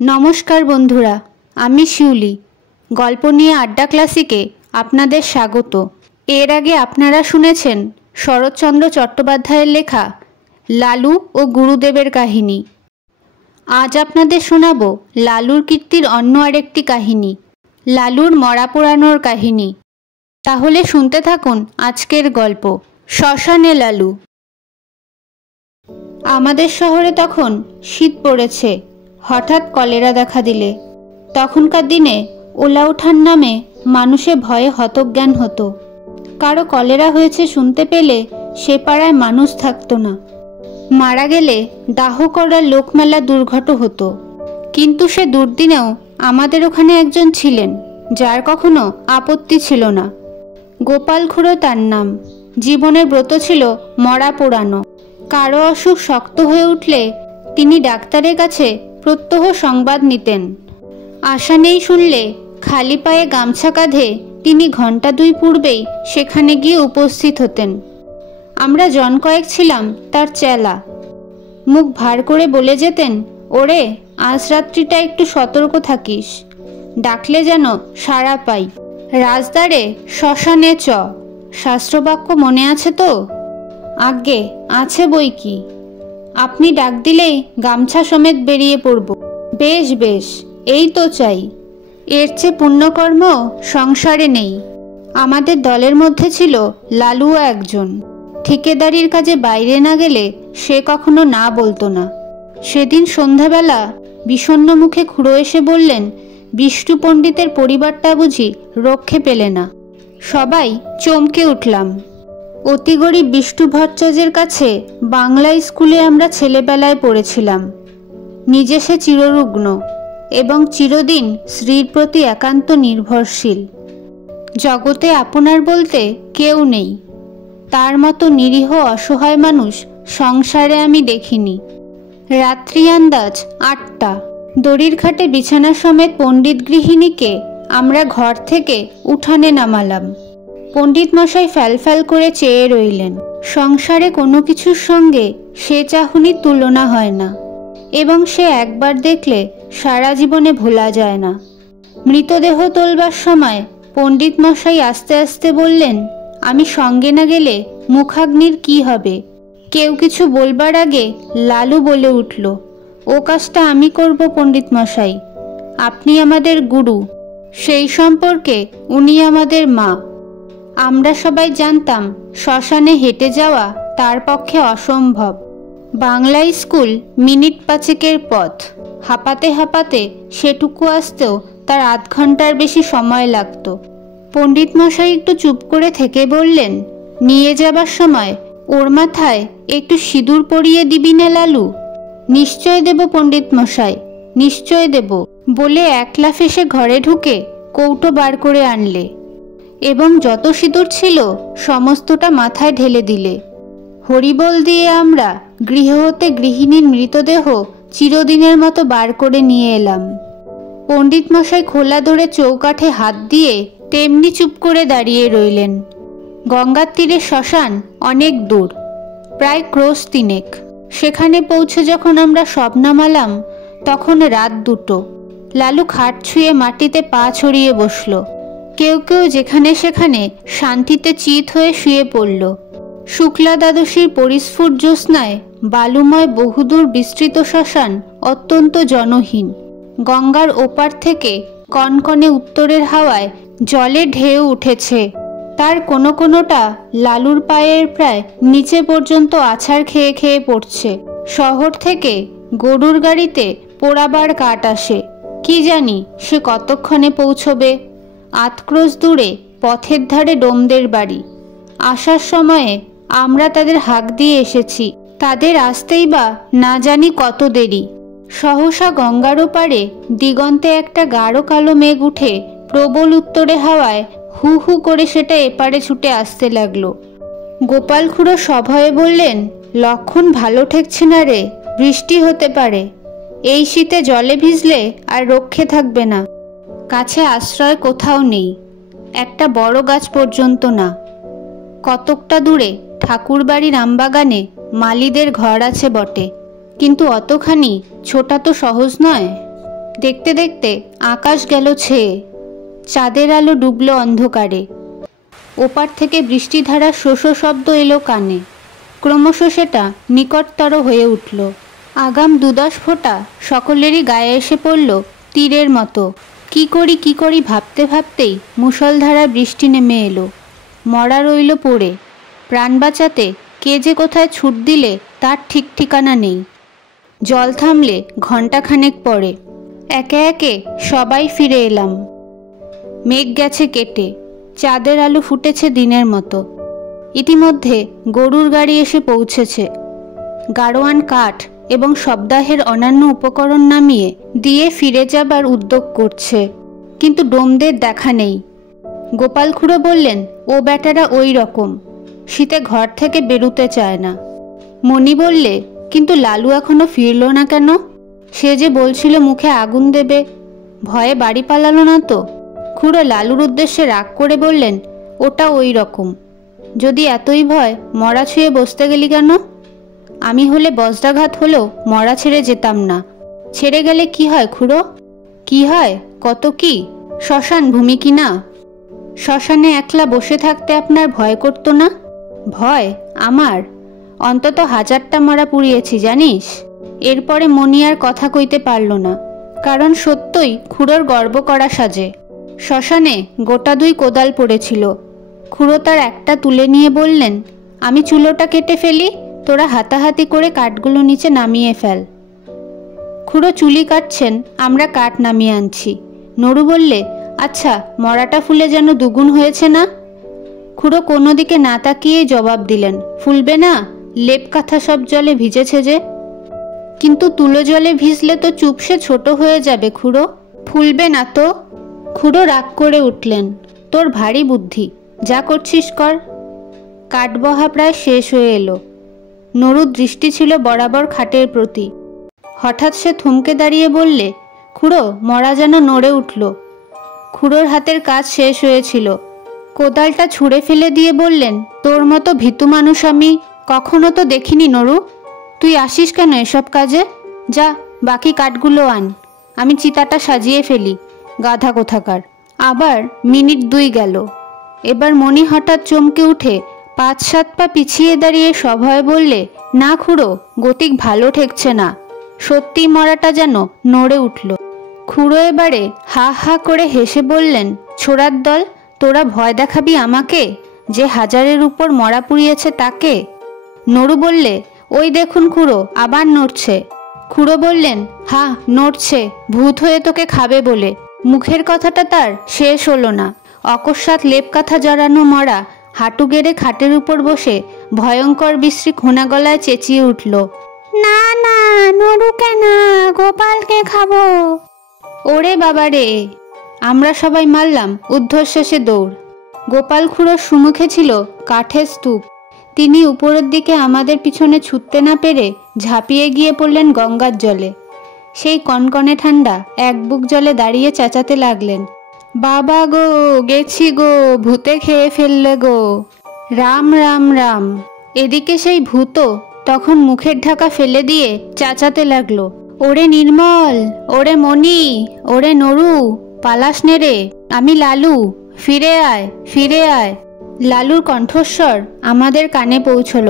নমস্কার বন্ধুরা, আমি শিউলি। গল্প নিয়ে আড্ডা ক্লাসিকে আপনাদের স্বাগত। এর আগে আপনারা শুনেছেন শরৎচন্দ্র চট্টোপাধ্যায়ের লেখা লালু ও গুরুদেবের কাহিনী। আজ আপনাদের শোনাব লালুর কীর্তির অন্য আরেকটি কাহিনী, লালুর মরা পোড়ানোর কাহিনী। তাহলে শুনতে থাকুন আজকের গল্প, শ্মশানে লালু। আমাদের শহরে তখন শীত পড়েছে। হঠাৎ কলেরা দেখা দিলে তখনকার দিনে ওলা ওঠার নামে মানুষে ভয়ে হতজ্ঞান হতো। কারো কলেরা হয়েছে শুনতে পেলে সে পাড়ায় মানুষ থাকতো না। মারা গেলে দাহ করার লোকমেলা দুর্ঘট হতো। কিন্তু সে দুর্দিনেও আমাদের ওখানে একজন ছিলেন যার কখনো আপত্তি ছিল না। গোপাল খুড়ো তার নাম। জীবনের ব্রত ছিল মরা পোড়ানো। কারো অসুখ শক্ত হয়ে উঠলে তিনি ডাক্তারের কাছে প্রত্যহ সংবাদ নিতেন। আশা নেই শুনলে খালি পায়ে গামছা কাঁধে তিনি ঘণ্টা 2 পূর্বেই সেখানে গিয়ে উপস্থিত হতেন। আমরা জন কয়েক ছিলাম তার চেলা। মুখ ভার করে বলে যেতেন, ওরে আজ রাত্রিটা একটু সতর্ক থাকিস, ডাকলে যেন সাড়া পাই। রাজদারে শ্মশানে চ, শাস্ত্রবাক্য মনে আছে তো? আজ্ঞে আছে বই কি। আপনি ডাক দিলেই গামছা সমেত বেরিয়ে পড়ব। বেশ বেশ, এই তো চাই। এর চেয়ে পুণ্যকর্ম সংসারে নেই। আমাদের দলের মধ্যে ছিল লালুও একজন। ঠিকেদারির কাজে বাইরে না গেলে সে কখনো না বলতো না। সেদিন সন্ধ্যাবেলা বিষণ্ণ মুখে খুড়ো এসে বললেন, বিষ্ণু পণ্ডিতের পরিবারটা বুঝি রক্ষে পেলে না। সবাই চমকে উঠলাম। অতি গরিব বিষ্ণু ভট্টাচার্যের কাছে বাংলা স্কুলে আমরা ছেলেবেলায় পড়েছিলাম। নিজে সে চিররুগ্ন এবং চিরদিন স্ত্রীর প্রতি একান্ত নির্ভরশীল। জগতে আপনার বলতে কেউ নেই। তার মতো নিরীহ অসহায় মানুষ সংসারে আমি দেখিনি। রাত্রি আন্দাজ 8টা। দড়ির খাটে বিছানা সমেত পণ্ডিত গৃহিণীকে আমরা ঘর থেকে উঠানে নামালাম। পণ্ডিত মশাই ফ্যালফ্যাল করে চেয়ে রইলেন। সংসারে কোনো কিছুর সঙ্গে সে চাহনির তুলনা হয় না এবং সে একবার দেখলে সারা জীবনে ভোলা যায় না। মৃতদেহ তোলবার সময় পণ্ডিত মশাই আস্তে আস্তে বললেন, আমি সঙ্গে না গেলে মুখাগ্নির কি হবে? কেউ কিছু বলবার আগে লালু বলে উঠল, ও কাজটা আমি করব পণ্ডিত মশাই। আপনি আমাদের গুরু, সেই সম্পর্কে উনি আমাদের মা। আমরা সবাই জানতাম শ্মশানে হেঁটে যাওয়া তার পক্ষে অসম্ভব। বাংলা স্কুল মিনিট 5 পথ। হাঁপাতে হাঁপাতে সেটুকু আসতেও তার আধ ঘন্টার বেশি সময় লাগতো। পণ্ডিত মশাই একটু চুপ করে থেকে বললেন, নিয়ে যাবার সময় ওর মাথায় একটু সিঁদুর পরিয়ে দিবি না লালু? নিশ্চয় দেব পণ্ডিত মশাই, নিশ্চয় দেব বলে এক লাফে সে ঘরে ঢুকে কৌটো বার করে আনলে এবং যত সিঁদুর ছিল সমস্তটা মাথায় ঢেলে দিলে। হরিবোল দিয়ে আমরা গৃহ হতে গৃহিণীর মৃতদেহ চিরদিনের মতো বার করে নিয়ে এলাম। পণ্ডিত মশাই খোলা দড়ে চৌকাঠে হাত দিয়ে তেমনি চুপ করে দাঁড়িয়ে রইলেন। গঙ্গার তীরে শ্মশান অনেক দূর, প্রায় ক্রোশ 3। সেখানে পৌঁছে যখন আমরা সব নামালাম তখন রাত 2টো। লালু খাট ছুঁয়ে মাটিতে পা ছড়িয়ে বসল। কেউ কেউ যেখানে সেখানে শান্তিতে চিত হয়ে শুয়ে পড়ল। শুক্লা দ্বাদশীর পরিস্ফুট জ্যোৎস্নায় বালুময় বহুদূর বিস্তৃত শ্মশান অত্যন্ত জনহীন। গঙ্গার ওপার থেকে কনকনে উত্তরের হাওয়ায় জলে ঢেউ উঠেছে। তার কোনো কোনোটা লালুর পায়ের প্রায় নিচে পর্যন্ত আছাড় খেয়ে খেয়ে পড়ছে। শহর থেকে গরুর গাড়িতে পোড়াবার কাঠ আসে। কি জানি সে কতক্ষণে পৌঁছবে। 8 ক্রোশ দূরে পথের ধারে ডোমদের বাড়ি। আসার সময়ে আমরা তাদের হাঁক দিয়ে এসেছি। তাদের আসতেই বা না জানি কত দেরি। সহসা গঙ্গার ওপারে দিগন্তে একটা গাঢ় কালো মেঘ উঠে প্রবল উত্তরে হাওয়ায় হু হু করে সেটা এপারে ছুটে আসতে লাগলো। গোপাল খুড়ো সভয়ে বললেন, লক্ষণ ভালো ঠেকছে না রে, বৃষ্টি হতে পারে। এই শীতে জলে ভিজলে আর রক্ষে থাকবে না। কাছে আশ্রয় কোথাও নেই, একটা বড় গাছ পর্যন্ত না। কতকটা দূরে ঠাকুরবাড়ির আমবাগানে মালিদের ঘর আছে বটে, কিন্তু অতখানি ছোটা তো সহজ নয়। দেখতে দেখতে আকাশ গেল ছেয়ে, চাঁদের আলো ডুবলো অন্ধকারে। ওপার থেকে বৃষ্টিধারার শোষ শব্দ এলো কানে, ক্রমশ সেটা নিকটতর হয়ে উঠল। আগাম ২-১০ ফোঁটা সকলেরই গায়ে এসে পড়ল তীরের মতো। কি করি ভাবতে ভাবতেই মুষলধারা বৃষ্টি নেমে এলো। মরা রইল পড়ে। প্রাণ বাঁচাতে কে যে কোথায় ছুট দিলে তার ঠিক ঠিকানা নেই। জল থামলে ঘণ্টাখানেক পরে একে একে সবাই ফিরে এলাম। মেঘ গেছে কেটে, চাঁদের আলো ফুটেছে দিনের মতো। ইতিমধ্যে গরুর গাড়ি এসে পৌঁছেছে। গাড়োয়ান কাঠ এবং সপ্তাহের অন্যান্য উপকরণ নামিয়ে দিয়ে ফিরে যাবার উদ্যোগ করছে, কিন্তু ডোমদের দেখা নেই। গোপাল খুড়ো বললেন, ও বেটারা ওই রকম, শীতে ঘর থেকে বেরুতে চায় না। মণি বললে, কিন্তু লালু এখনো ফিরল না কেন? সে যে বলছিল মুখে আগুন দেবে, ভয়ে বাড়ি পালালো না তো? খুড়ো লালুর উদ্দেশ্যে রাগ করে বললেন, ওটা ওই রকম। যদি এতই ভয়, মরা ছুঁয়ে বসতে গেলি কেন? আমি হলে বজ্রাঘাত হলেও মরা ছেড়ে যেতাম না। ছেড়ে গেলে কি হয় খুড়ো? কি হয়? কত কি? শ্মশান ভূমি কি না? শ্মশানে একলা বসে থাকতে আপনার ভয় করতো না? ভয় আমার? অন্তত 1000টা মরা পুড়িয়েছি জানিস। এরপরে মণি আর কথা কইতে পারল না, কারণ সত্যই খুড়োর গর্ব করা সাজে। শ্মশানে গোটা 2 কোদাল পড়েছিল। খুড়ো তার একটা তুলে নিয়ে বললেন, আমি চুলোটা কেটে ফেলি, তোরা হাতাহাতি করে কাঠগুলো নিচে নামিয়ে ফেল। খুড়ো চুলি কাটছেন, আমরা কাঠ নামিয়ে আনছি। নড়ু বললে, আচ্ছা মরাটা ফুলে যেন দুগুণ হয়েছে না? খুড়ো কোনো দিকে না তাকিয়েই জবাব দিলেন, ফুলবে না, লেপ কাঁথা সব জলে ভিজেছে যে। কিন্তু তুলো জলে ভিজলে তো চুপসে ছোট হয়ে যাবে খুড়ো, ফুলবে না তো। খুড়ো রাগ করে উঠলেন, তোর ভারী বুদ্ধি, যা করছিস কর। কাঠ বহা প্রায় শেষ হয়ে এলো। নড়ুর দৃষ্টি ছিল বরাবর খাটের প্রতি। হঠাৎ সে থমকে দাঁড়িয়ে বললে, খুড়ো মরা যেন নড়ে উঠল। খুড়োর হাতের কাজ শেষ হয়েছিল। কোদালটা ছুঁড়ে ফেলে দিয়ে বললেন, তোর মতো ভীতু মানুষ আমি কখনো তো দেখিনি নড়ু। তুই আসিস কেন এসব কাজে? যা বাকি কাঠগুলো আন, আমি চিতাটা সাজিয়ে ফেলি, গাধা কোথাকার। আবার মিনিট 2 গেল। এবার মণি হঠাৎ চমকে উঠে 5-7 পা পিছিয়ে দাঁড়িয়ে সভয়ে বললে, না খুড়ো, গতিক ভালো ঠেকছে না। সত্যি মরাটা যেন নড়ে উঠল। খুড়ো এবারে হা হা করে হেসে বললেন, ছোড়ার দল, তোরা ভয় দেখাবি আমাকে, যে 1000-এর উপর মরা পুড়িয়েছে তাকে? নড়ু বললে, ওই দেখুন খুড়ো, আবার নড়ছে। খুড়ো বললেন, হ্যাঁ নড়ছে, ভূত হয়ে তোকে খাবে বলে। মুখের কথাটা তার শেষ হলো না। অকস্মাৎ লেপ কাঁথা জড়ানো মরা হাঁটু গেড়ে খাটের উপর বসে ভয়ঙ্কর বিশ্রী খোনা গলায় চেঁচিয়ে উঠল, না না, নড়ুকে না, গোপালকে খাবো। ওরে বাবা রে! আমরা সবাই মারলাম ঊর্ধ্বশ্বাসে দৌড়। গোপাল খুড়োর সুমুখে ছিল কাঠের স্তূপ। তিনি উপরের দিকে আমাদের পিছনে ছুটতে না পেরে ঝাঁপিয়ে গিয়ে পড়লেন গঙ্গার জলে। সেই কনকনে ঠান্ডা এক বুক জলে দাঁড়িয়ে চেঁচাতে লাগলেন, বাবা গো, গেছি গো, ভূতে খেয়ে ফেললে গো, রাম রাম রাম। এদিকে সেই ভূত তখন মুখের ঢাকা ফেলে দিয়ে চেঁচাতে লাগলো, ওরে নির্মল, ওরে মণি, ওরে নড়ু, পালাস নে রে, আমি লালু, ফিরে আয়, ফিরে আয়। লালুর কণ্ঠস্বর আমাদের কানে পৌঁছল।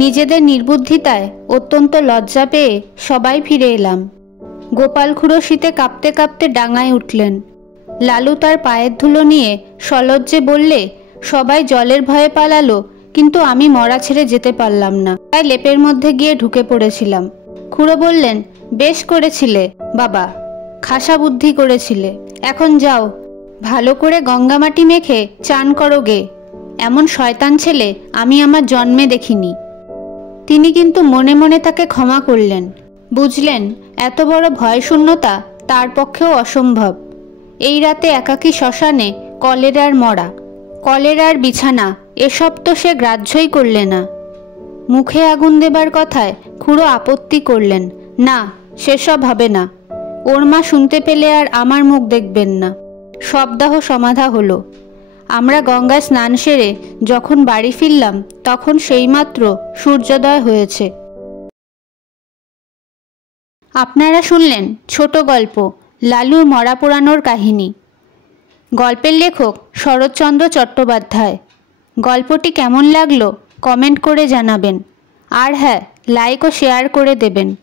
নিজেদের নির্বুদ্ধিতায় অত্যন্ত লজ্জা পেয়ে সবাই ফিরে এলাম। গোপাল খুড়ো শীতে কাঁপতে কাঁপতে ডাঙায় উঠলেন। লালু তার পায়ের ধুলো নিয়ে সলজ্জে বললে, সবাই জলের ভয়ে পালালো, কিন্তু আমি মরা ছেড়ে যেতে পারলাম না, তাই লেপের মধ্যে গিয়ে ঢুকে পড়েছিলাম। খুড়ো বললেন, বেশ করেছিলে বাবা, খাসা বুদ্ধি করেছিলে। এখন যাও, ভালো করে গঙ্গা মাটি মেখে চান করো গে। এমন শয়তান ছেলে আমি আমার জন্মে দেখিনি। তিনি কিন্তু মনে মনে তাকে ক্ষমা করলেন। বুঝলেন এত বড় ভয়শূন্যতা তার পক্ষেও অসম্ভব। এই রাতে একাকী শ্মশানে কলেরার মরা, কলেরার বিছানা, এসব তো সে গ্রাহ্যই করলে না। মুখে আগুন দেবার কথায় খুড়ো আপত্তি করলেন, না সেসব হবে না। ওর মা শুনতে পেলে আর আমার মুখ দেখবেন না। সবদাহ সমাধা হলো। আমরা গঙ্গায় স্নান সেরে যখন বাড়ি ফিরলাম তখন সেইমাত্র সূর্যোদয় হয়েছে। আপনারা শুনলেন ছোট গল্প লালুর মরা পোড়ানোর কাহিনী। গল্পের লেখক শরৎচন্দ্র চট্টোপাধ্যায়। গল্পটি কেমন লাগলো কমেন্ট করে জানাবেন। আর হ্যাঁ, লাইক ও শেয়ার করে দেবেন।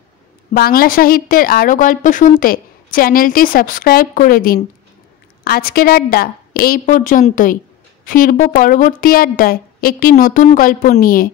বাংলা সাহিত্যের আরও গল্প শুনতে চ্যানেলটি সাবস্ক্রাইব করে দিন। আজকের আড্ডা এই পর্যন্তই। ফিরব পরবর্তী আড্ডায় একটি নতুন গল্প নিয়ে।